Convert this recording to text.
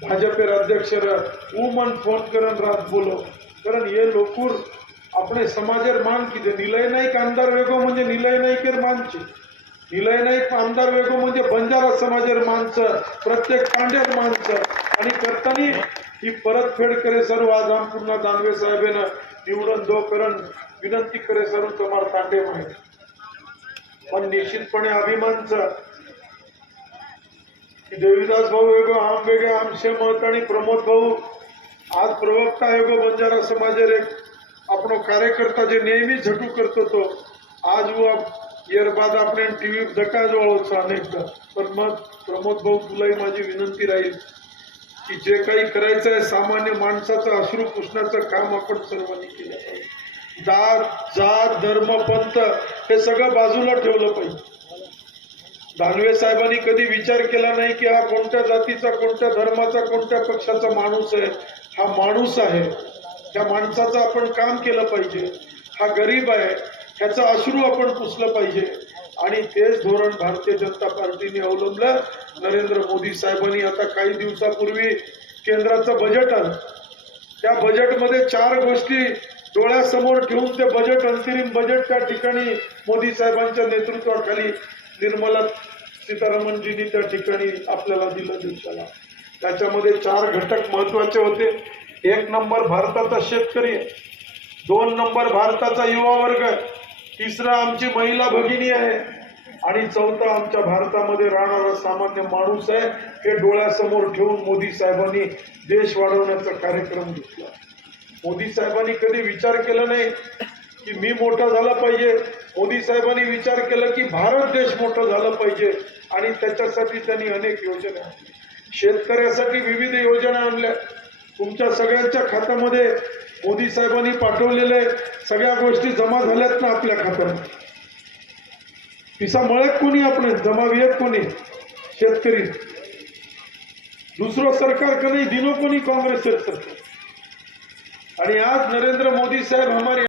भाजपेर अध्यक्ष मन फोन करन रात बोलो कारण ये लोकूर अपने समाजेर मान किती निलय नाईक आमदार वेगो म्हणजे निलय नाईकेर मानचे निलय नाईक आमदार वेगो म्हणजे बंजारा समाजेर माणसं प्रत्येक तांड्यात माणसं आणि करतानी ही परतफेड करे सर्व आज पूर्ण दानवे साहेबांना निवडून दो करण विनंती करे सर्व तुम्हाला तांडे माहिती पण निश्चितपणे अभिमानचं की देवीदास भाऊ वेगो आम वेगळे आमचे मत आणि प्रमोद भाऊ आज प्रवक्ता वेगो बंजारा समाजेर एक आपण कार्यकर्ता जे नेहमी झटू करतो तो आज वो येरबाद आपण टीव्ही धक्का जवळ अनेकदा पण मग प्रमोद भाऊ तुलाही माझी विनंती राहील की जे काही करायचं आहे सामान्य माणसाचं अश्रू पुसण्याचं काम आपण सर्वांनी केलं पाहिजे जात जात धर्म पंथ हे सगळं बाजूला ठेवलं पाहिजे दानवे साहेबांनी कधी विचार केला नाही की हा कोणत्या जातीचा कोणत्या धर्माचा कोणत्या पक्षाचा माणूस आहे हा माणूस आहे त्या माणसाचं आपण काम केलं पाहिजे हा गरीब आहे ह्याचं अश्रू आपण पुसलं पाहिजे आणि तेच धोरण भारतीय जनता पार्टीने अवलंबलं नरेंद्र मोदी साहेबांनी आता काही दिवसापूर्वी केंद्राचं बजेट आलं त्या बजेटमध्ये 4 गोष्टी डोळ्यासमोर ठेवून ते बजेट अंतरिम बजेट त्या ठिकाणी मोदी साहेबांच्या नेतृत्वाखाली निर्मला सीतारामनजींनी त्या ठिकाणी आपल्याला दिलं देशाला त्याच्यामध्ये 4 घटक महत्त्वाचे होते 1 नंबर भारताचा शेतकरी 2 नंबर भारताचा युवा वर्ग 3 आमची महिला भगिनी आहे आणि 4 आमच्या भारतामध्ये राहणारा सामान्य माणूस आहे हे डोळ्यासमोर ठेवून मोदी साहेबांनी देश वाढवण्याचा कार्यक्रम घेतला मोदी साहेबांनी कधी विचार केला नाही की मी मोठा झाला पाहिजे मोदी साहेबांनी विचार केला की भारत देश मोठा झाला पाहिजे आणि त्याच्यासाठी त्यांनी अनेक योजना शेतकऱ्यासाठी विविध योजना आणल्या तुमच्या सगळ्यांच्या खात्यामध्ये मोदी साहेबांनी पाठवलेले सगळ्या गोष्टी जमा झाल्यात ना आपल्या खात्यामध्ये पिसा मळत कोणी आपण जमावियत कोणी शेतकरी दुसरं सरकार कधी दिनो कोणी काँग्रेस सरकार आणि आज नरेंद्र मोदी साहेब हमारे